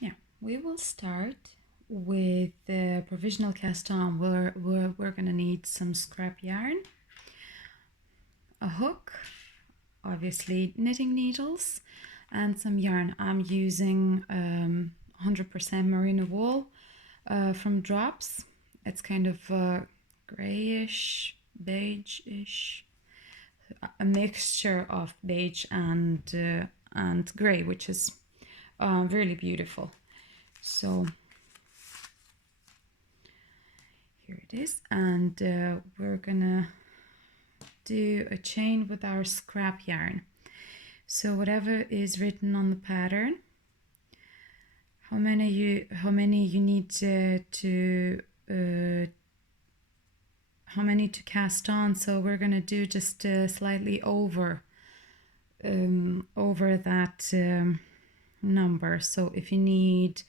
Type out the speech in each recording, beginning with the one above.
Yeah, we will start with the provisional cast on. We're gonna need some scrap yarn, a hook, obviously knitting needles, and some yarn. I'm using 100% merino wool from Drops. It's kind of grayish, beige-ish, a mixture of beige and gray, which is really beautiful. So here it is, and we're gonna do a chain with our scrap yarn. So whatever is written on the pattern, how many you need how many to cast on. So we're gonna do just slightly over that number. So if you need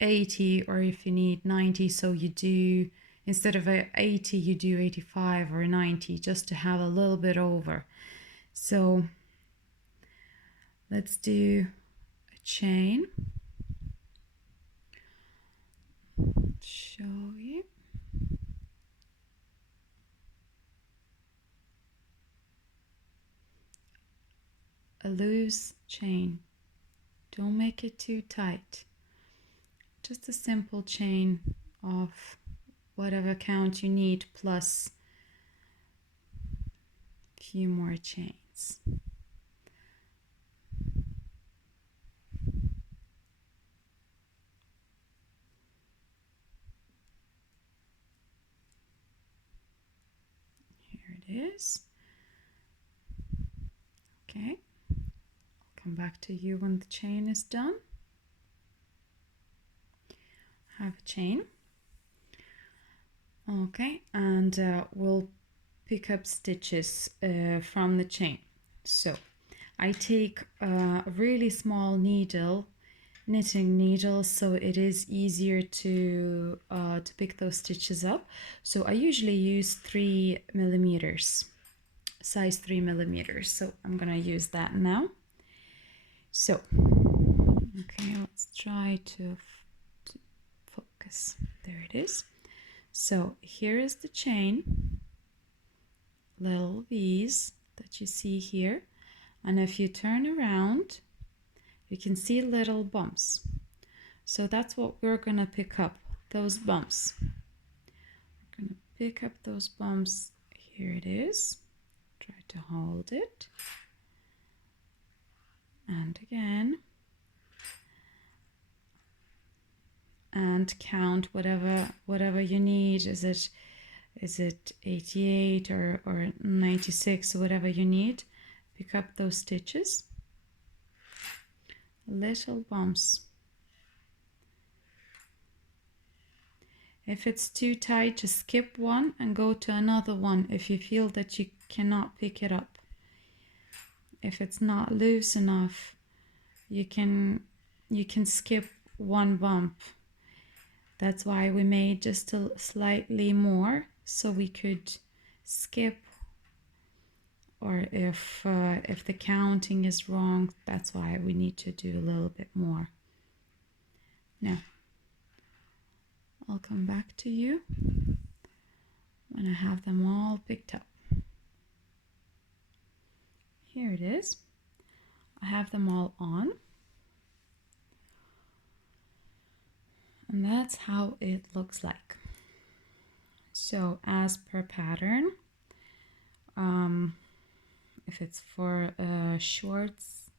80 or if you need 90, so you do, instead of 80 you do 85 or 90, just to have a little bit over. So let's do a chain. Show you. A loose chain. Don't make it too tight. Just a simple chain of whatever count you need plus a few more chains. Here it is. Okay, I'll come back to you when the chain is done. Have a chain. Okay, and we'll pick up stitches from the chain. So I take a really small needle, knitting needle, so it is easier to pick those stitches up. So I usually use 3mm, size 3mm. So I'm gonna use that now. So okay, let's try to focus. There it is. So here is the chain, little V's that you see here, and if you turn around you can see little bumps. So that's what we're gonna pick up, those bumps. We're gonna pick up those bumps. Here it is. Try to hold it, and again, and count whatever you need. Is it 88 or 96, whatever you need. Pick up those stitches, little bumps. If it's too tight, just skip one and go to another one if you feel that you cannot pick it up. If it's not loose enough, you can skip one bump. That's why we made just a slightly more, so we could skip, or if the counting is wrong, that's why we need to do a little bit more. Now I'll come back to you when I have them all picked up. Here it is. I have them all on. And that's how it looks like. So as per pattern, if it's for shorts,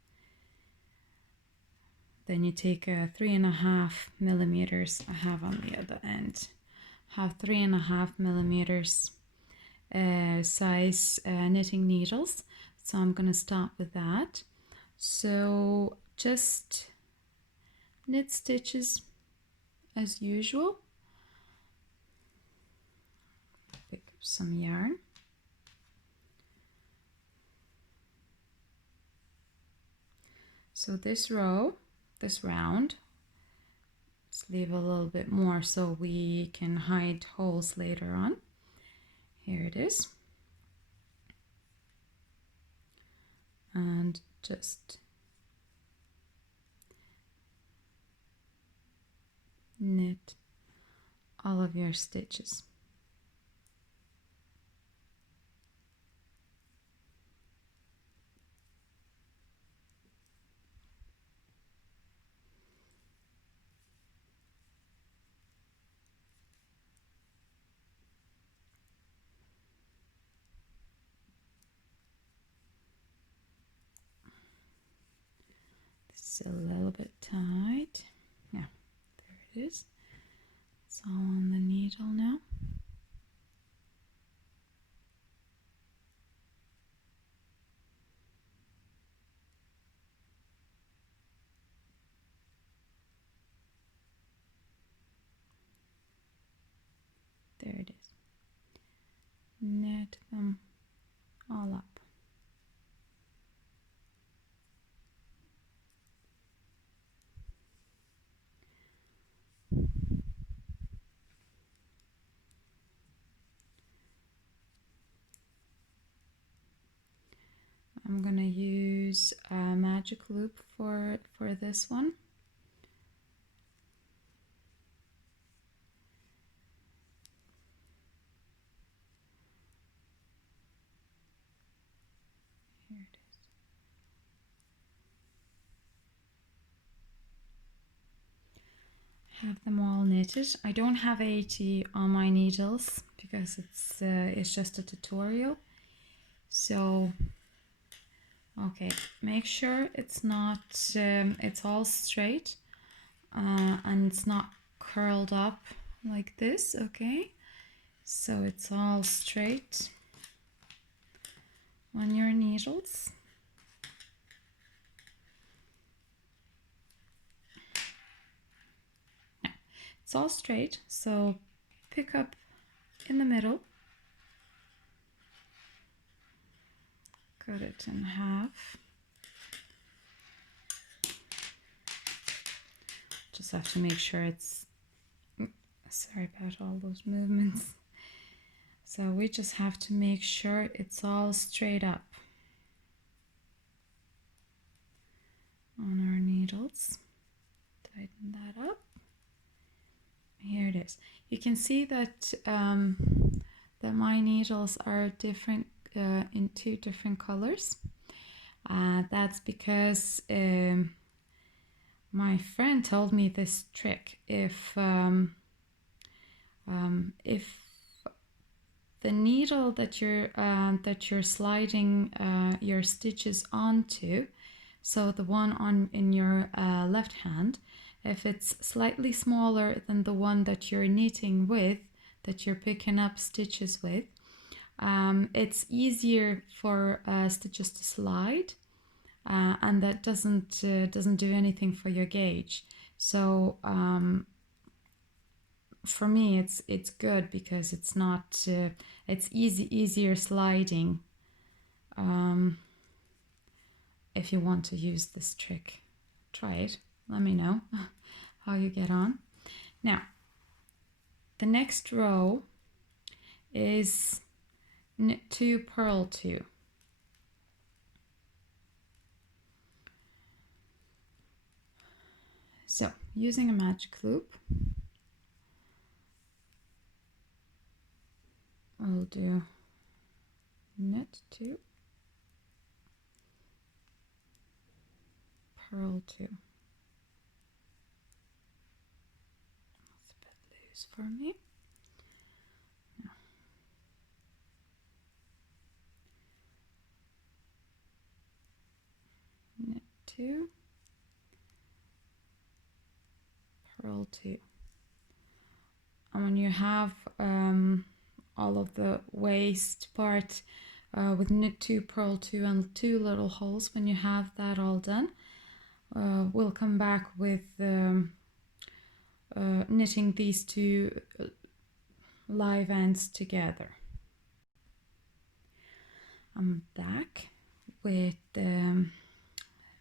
then you take 3.5mm. I have on the other end. Have 3.5mm size knitting needles. So I'm gonna start with that. So just knit stitches as usual. Pick up some yarn. So this round, let's leave a little bit more so we can hide holes later on. Here it is. And just knit all of your stitches. This is a little bit tight. Yeah, there it is. It's all on the needle now. There it is. Knit them all up. I'm gonna use a magic loop for this one. Here it is. Have them all knitted. I don't have 80 on my needles because it's just a tutorial. So okay, make sure it's not it's all straight and it's not curled up like this. Okay, so it's all straight on your needles. It's all straight, so pick up in the middle, cut it in half. Just have to make sure it's, sorry about all those movements. So we just have to make sure it's all straight up on our needles. Tighten that up. Here it is. You can see that that my needles are different in two different colors. That's because my friend told me this trick. If the needle that you're sliding your stitches onto, so the one on in your left hand, if it's slightly smaller than the one that you're knitting with, that you're picking up stitches with, it's easier for stitches to slide, and that doesn't do anything for your gauge. So for me it's good because it's not it's easier sliding if you want to use this trick. Try it, let me know how you get on. Now the next row is knit 2, purl 2. So using a magic loop, I'll do knit 2, purl 2. That's a bit loose for me. Knit 2, purl 2. And when you have all of the waist part with knit 2, purl 2 and 2 little holes, when you have that all done, we'll come back with knitting these two live ends together. I'm back with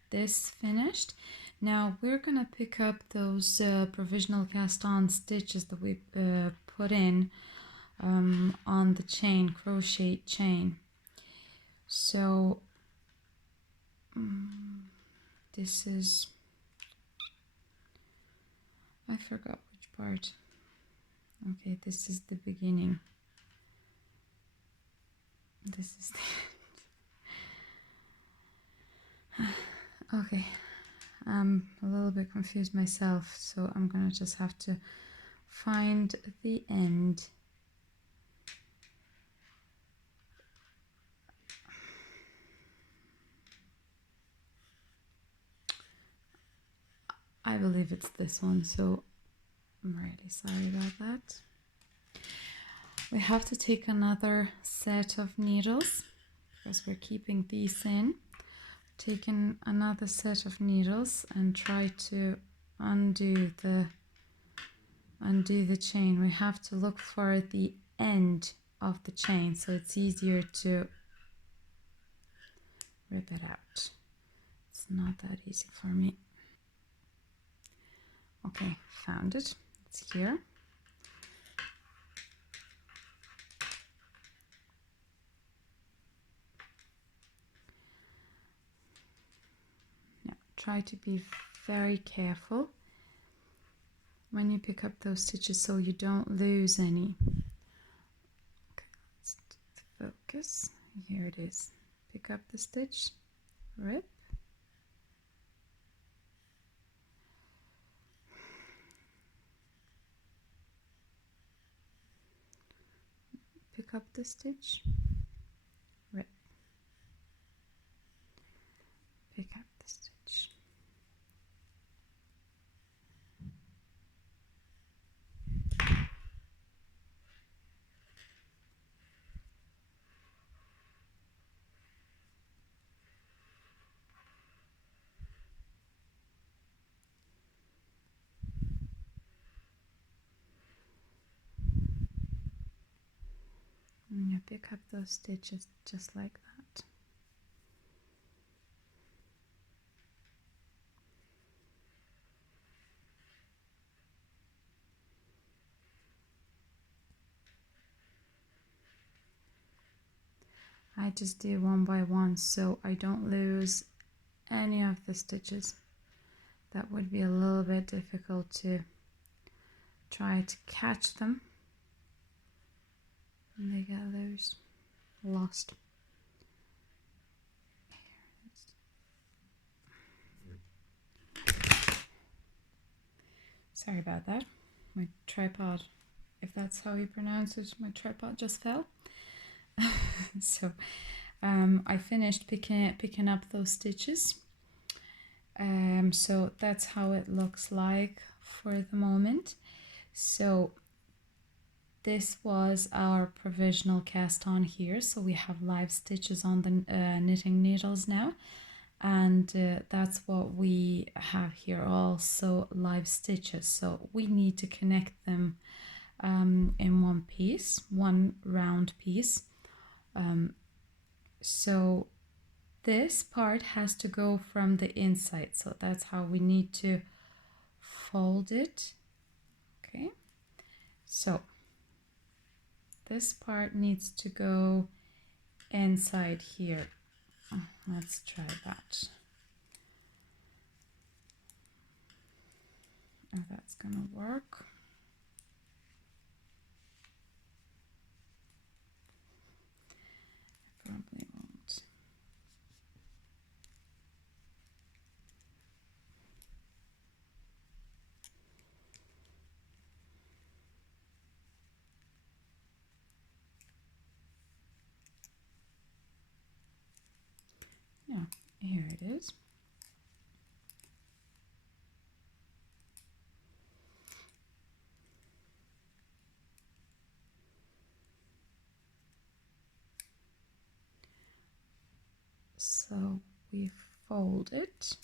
this finished. Now we're gonna pick up those provisional cast on stitches that we put in on the chain, crochet chain. So this is I forgot which part. Okay, this is the beginning. This is the okay. I'm a little bit confused myself, so I'm gonna just have to find the end. I believe it's this one, so I'm really sorry about that. We have to take another set of needles because we're keeping these in. Taking another set of needles and try to undo the chain. We have to look for the end of the chain so it's easier to rip it out. It's not that easy for me. Okay, found it. It's here. Now, try to be very careful when you pick up those stitches so you don't lose any. Okay, let's focus. Here it is. Pick up the stitch, rip. Pick up the stitch, rip. Pick up the stitch. And you pick up those stitches just like that. I just do one by one so I don't lose any of the stitches. That would be a little bit difficult to try to catch them and they get lost. Sorry about that. My tripod, if that's how you pronounce it, my tripod just fell. So I finished picking up those stitches. So that's how it looks like for the moment. So this was our provisional cast on here. So we have live stitches on the knitting needles now. And that's what we have here, also live stitches. So we need to connect them in one piece, one round piece. So this part has to go from the inside, so that's how we need to fold it. Okay, so this part needs to go inside here. Let's try that. If that's gonna work. Probably won't. Yeah, here it is. So we fold it.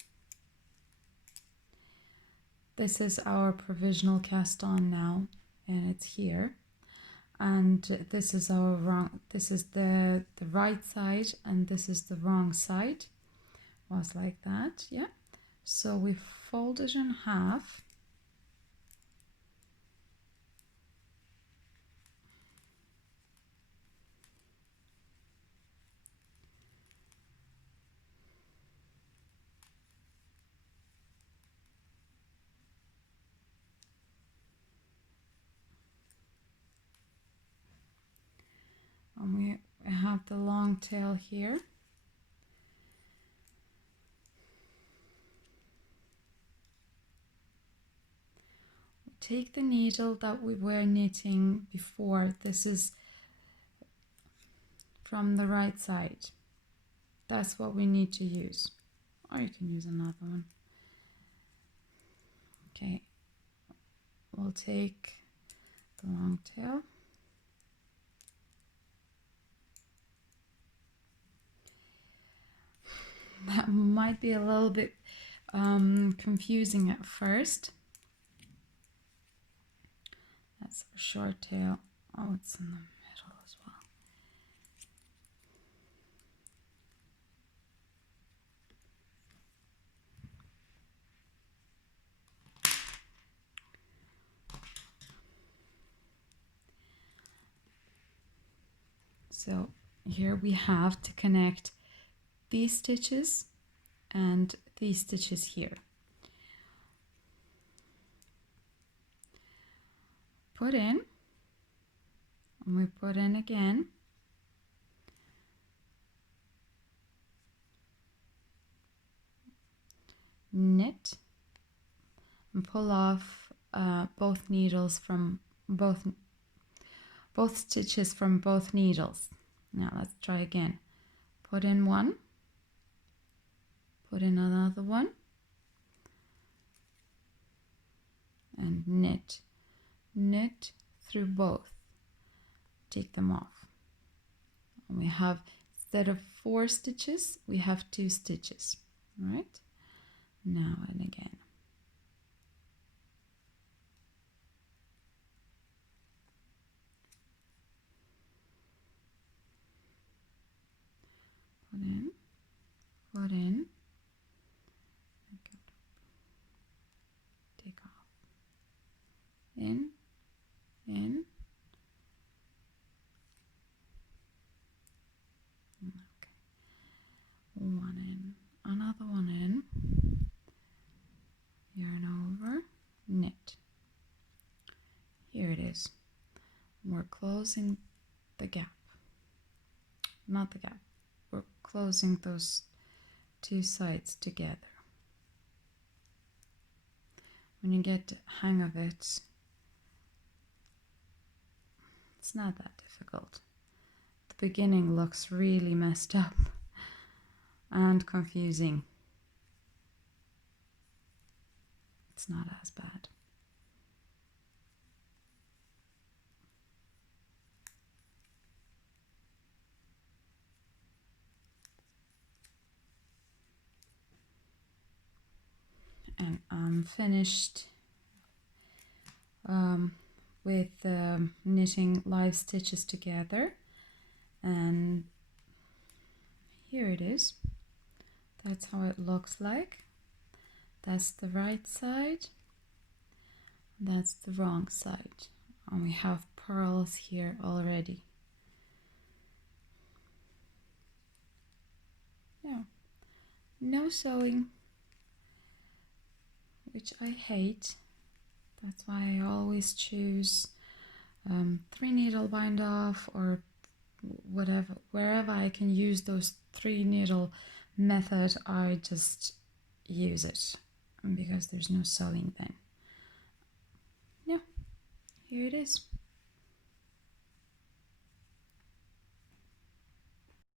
This is our provisional cast on now, and it's here. And this is our wrong, this is the right side, and this is the wrong side. Was like that, yeah. So we fold it in half. the long tail here. Take the needle that we were knitting before. This is from the right side. That's what we need to use. Or you can use another one. Okay, we'll take the long tail. That might be a little bit confusing at first. That's a short tail. Oh, it's in the middle as well. So here we have to connect these stitches and these stitches here. Put in, and we put in again. Knit and pull off both needles from both stitches from both needles. Now let's try again. Put in one, put in another one, and knit. Knit through both. Take them off. And we have, instead of 4 stitches, we have 2 stitches. All right? Now and again. Put in, take off, in, okay, one in, another one in, yarn over, knit. Here it is. We're closing the gap, not the gap, we're closing those 2 sides together. When you get the hang of it, it's not that difficult. The beginning looks really messed up and confusing. It's not as bad. And I'm finished with knitting live stitches together, and here it is. That's how it looks like. That's the right side, that's the wrong side, and we have pearls here already. Yeah, no sewing, which I hate. That's why I always choose 3 needle bind off, or whatever, wherever I can use those 3 needle method, I just use it, because there's no sewing then. Yeah, here it is.